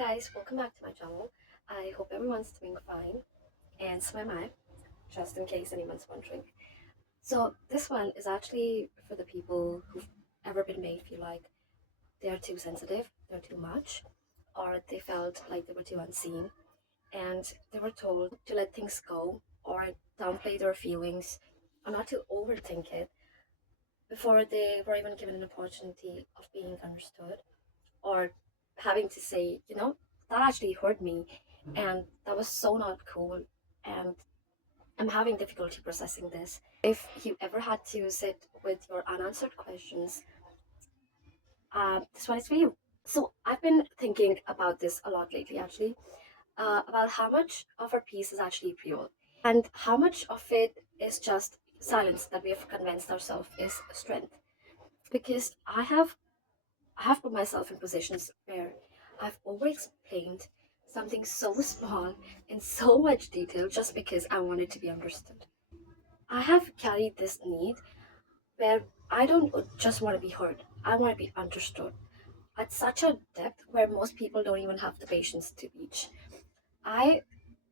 guys, welcome back to my channel. I hope everyone's doing fine, and so am I, just in case anyone's wondering. So this one is actually for the people who've ever been made feel like they're too sensitive, they're too much, or they felt like they were too unseen, and they were told to let things go, or downplay their feelings, or not to overthink it before they were even given an opportunity of being understood, or having to say, that actually hurt me and that was so not cool. And I'm having difficulty processing this. If you ever had to sit with your unanswered questions, this one is for you. So I've been thinking about this a lot lately, actually, about how much of our peace is actually real and how much of it is just silence that we have convinced ourselves is strength. Because I have put myself in positions where I've over explained something so small in so much detail just because I wanted to be understood. I have carried this need where I don't just want to be heard, I want to be understood at such a depth where most people don't even have the patience to reach. I,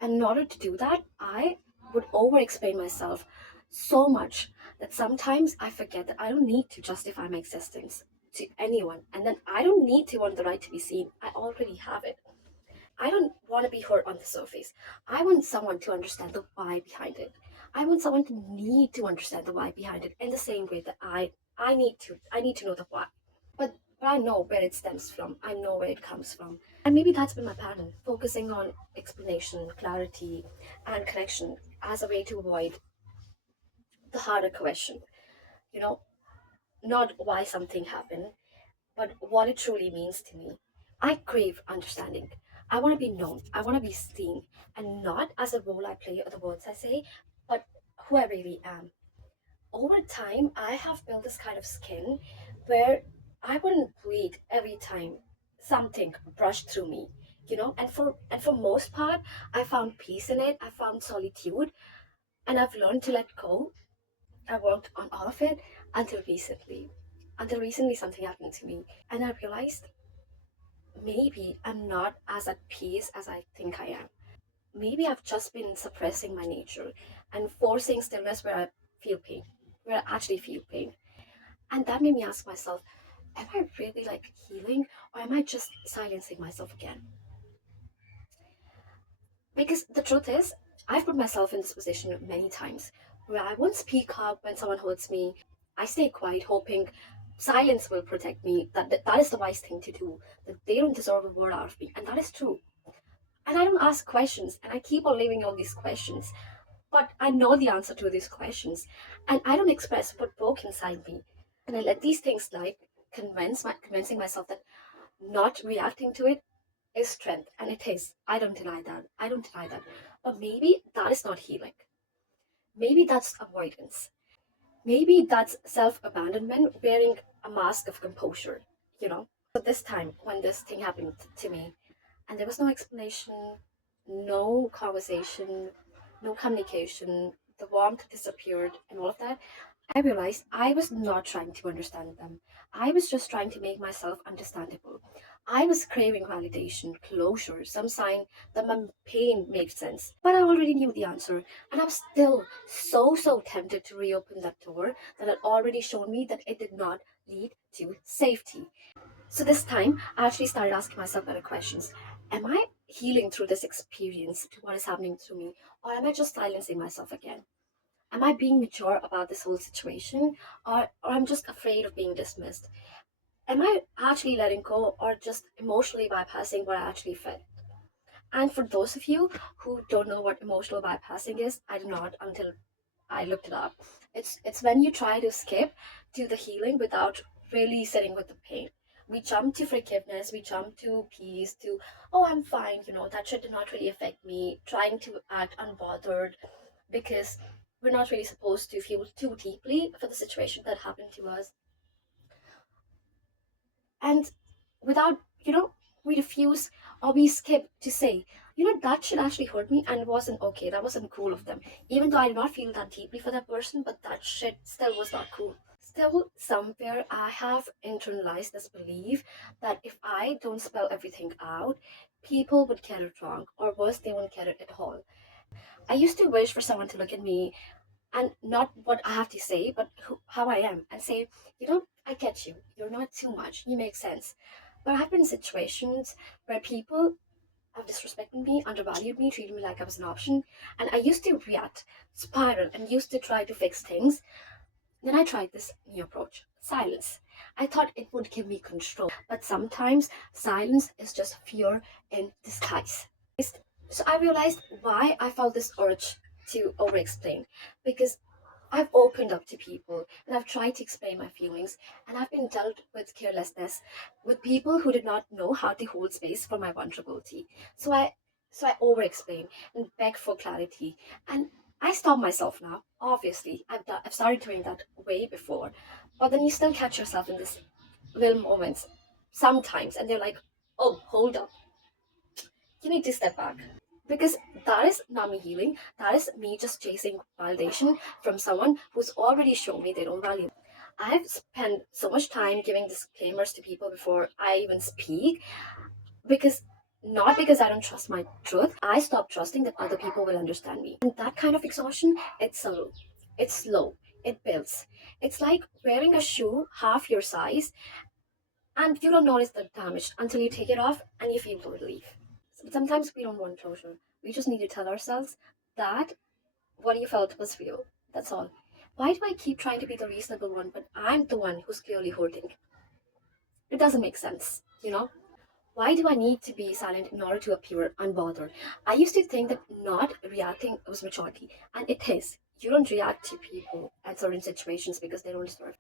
in order to do that, I would over explain myself so much that sometimes I forget that I don't need to justify my existence to anyone, and then I don't need to want the right to be seen. I already have it. I don't want to be heard on the surface. I want someone to understand the why behind it. I want someone to need to understand the why behind it in the same way that I need to know the why. But I know where it stems from. I know where it comes from. And maybe that's been my pattern, focusing on explanation, clarity, and connection as a way to avoid the harder question. You know, not why something happened, but what it truly means to me. I crave understanding. I want to be known. I want to be seen, and not as a role I play or the words I say, but who I really am. Over time, I have built this kind of skin where I wouldn't bleed every time something brushed through me, and for most part, I found peace in it. I found solitude, and I've learned to let go. I worked on all of it until recently. Until recently, something happened to me, and I realized maybe I'm not as at peace as I think I am. Maybe I've just been suppressing my nature and forcing stillness where I feel pain, where I actually feel pain. And that made me ask myself, am I really like healing or am I just silencing myself again? Because the truth is, I've put myself in this position many times where I won't speak up when someone hurts me. I stay quiet, hoping silence will protect me, that is the wise thing to do, that they don't deserve a word out of me. And that is true. And I don't ask questions, and I keep on leaving all these questions. But I know the answer to these questions, and I don't express what broke inside me. And I let these things like convincing myself that not reacting to it is strength, and it is. I don't deny that. I don't deny that. But maybe that is not healing. Maybe that's avoidance. Maybe that's self abandonment wearing a mask of composure, you know? So this time, when this thing happened to me, and there was no explanation, no conversation, no communication, the warmth disappeared, and all of that, I realized I was not trying to understand them. I was just trying to make myself understandable. I was craving validation, closure, some sign that my pain made sense. But I already knew the answer, and I was still so tempted to reopen that door that had already shown me that it did not lead to safety. So this time, I actually started asking myself better questions. Am I healing through this experience to what is happening to me, or am I just silencing myself again? Am I being mature about this whole situation, or I'm just afraid of being dismissed? Am I actually letting go, or just emotionally bypassing what I actually felt? And for those of you who don't know what emotional bypassing is, I did not until I looked it up. It's when you try to skip to the healing without really sitting with the pain. We jump to forgiveness, we jump to peace, to oh I'm fine, that shit did not really affect me, trying to act unbothered because we're not really supposed to feel too deeply for the situation that happened to us. And without, we refuse or we skip to say, that shit actually hurt me and wasn't okay. That wasn't cool of them. Even though I did not feel that deeply for that person, but that shit still was not cool. Still, somewhere I have internalized this belief that if I don't spell everything out, people would get it wrong, or worse, they won't get it at all. I used to wish for someone to look at me and not what I have to say, but how I am, and say, I get you. You're not too much. You make sense. But I've been in situations where people have disrespected me, undervalued me, treated me like I was an option, and I used to react, spiral, and used to try to fix things. Then I tried this new approach, silence. I thought it would give me control, but sometimes silence is just fear in disguise. So I realized why I felt this urge to over explain, because I've opened up to people and I've tried to explain my feelings, and I've been dealt with carelessness with people who did not know how to hold space for my vulnerability. So I over explain and beg for clarity, and I stop myself now. Obviously, I've started doing that way before, but then you still catch yourself in this little moments sometimes, and they're like, "Oh, hold up, you need to step back." Because that is not me healing, that is me just chasing validation from someone who's already shown me they don't value me. I've spent so much time giving disclaimers to people before I even speak, because not because I don't trust my truth, I stopped trusting that other people will understand me. And that kind of exhaustion, it's subtle, it's slow, it builds. It's like wearing a shoe half your size, and you don't notice the damage until you take it off and you feel relief. Sometimes we don't want closure. We just need to tell ourselves that what you felt was real. That's all. Why do I keep trying to be the reasonable one, but I'm the one who's clearly hurting? It doesn't make sense. Why do I need to be silent in order to appear unbothered? I used to think that not reacting was maturity, and it is. You don't react to people at certain situations because they don't deserve.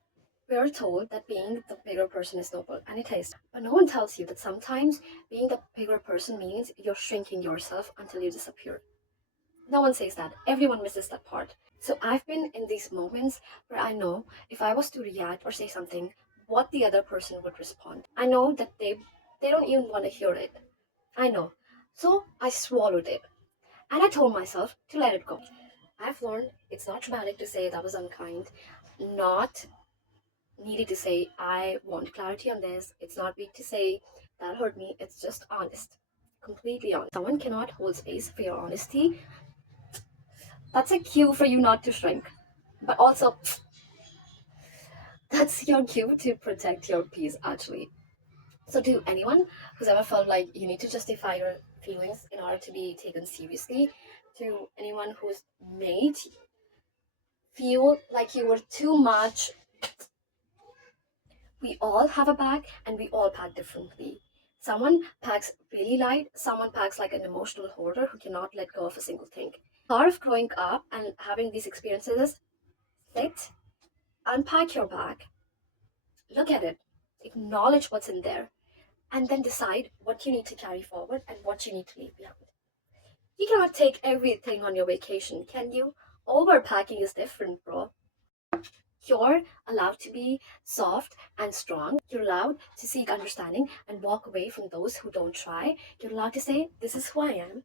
We're told that being the bigger person is noble, and it is. But no one tells you that sometimes being the bigger person means you're shrinking yourself until you disappear. No one says that. Everyone misses that part. So I've been in these moments where I know if I was to react or say something, what the other person would respond. I know that they don't even want to hear it. I know. So I swallowed it. And I told myself to let it go. I've learned it's not dramatic to say that was unkind, not needed to say I want clarity on this. It's not weak to say that hurt me. It's just honest. Completely honest. Someone cannot hold space for your honesty. That's a cue for you not to shrink. But also, that's your cue to protect your peace, actually. So, to anyone who's ever felt like you need to justify your feelings in order to be taken seriously, to anyone who's made feel like you were too much, we all have a bag and we all pack differently. Someone packs really light, someone packs like an emotional hoarder who cannot let go of a single thing. Part of growing up and having these experiences is sit, unpack your bag, look at it, acknowledge what's in there, and then decide what you need to carry forward and what you need to leave behind. You cannot take everything on your vacation, can you? Overpacking is different, bro. You're allowed to be soft and strong. You're allowed to seek understanding and walk away from those who don't try. You're allowed to say, "This is who I am,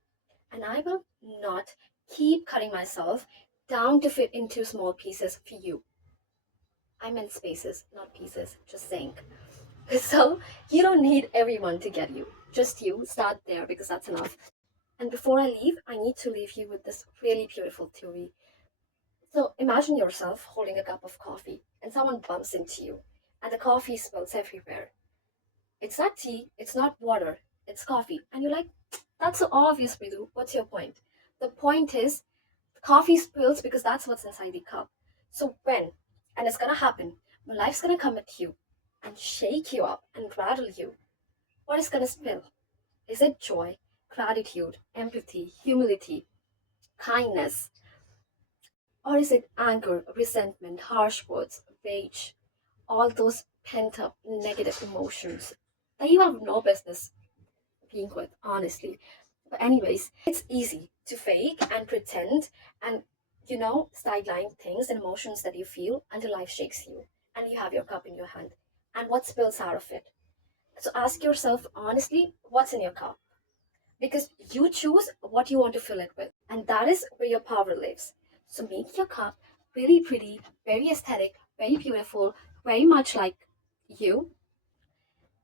and I will not keep cutting myself down to fit into small pieces for you." I meant spaces, not pieces, just saying. So you don't need everyone to get you. Just you. Start there because that's enough. And before I leave, I need to leave you with this really beautiful theory. So imagine yourself holding a cup of coffee and someone bumps into you and the coffee spills everywhere. It's not tea, it's not water, it's coffee. And you're like, "That's so obvious, Bidu. What's your point?" The point is, coffee spills because that's what's inside the cup. So and it's gonna happen, when life's gonna come at you and shake you up and rattle you, what is gonna spill? Is it joy, gratitude, empathy, humility, kindness? Or is it anger, resentment, harsh words, rage, all those pent up negative emotions that you have no business being with, honestly? But, anyways, it's easy to fake and pretend and, sideline things and emotions that you feel until life shakes you and you have your cup in your hand. And what spills out of it? So, ask yourself honestly, what's in your cup? Because you choose what you want to fill it with, and that is where your power lives. So make your cup really pretty, very aesthetic, very beautiful, very much like you.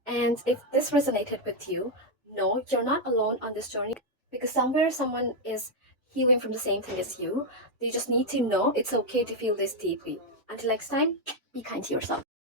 And if this resonated with you, no, you're not alone on this journey, because somewhere someone is healing from the same thing as you. They just need to know it's okay to feel this deeply. Until next time, be kind to yourself.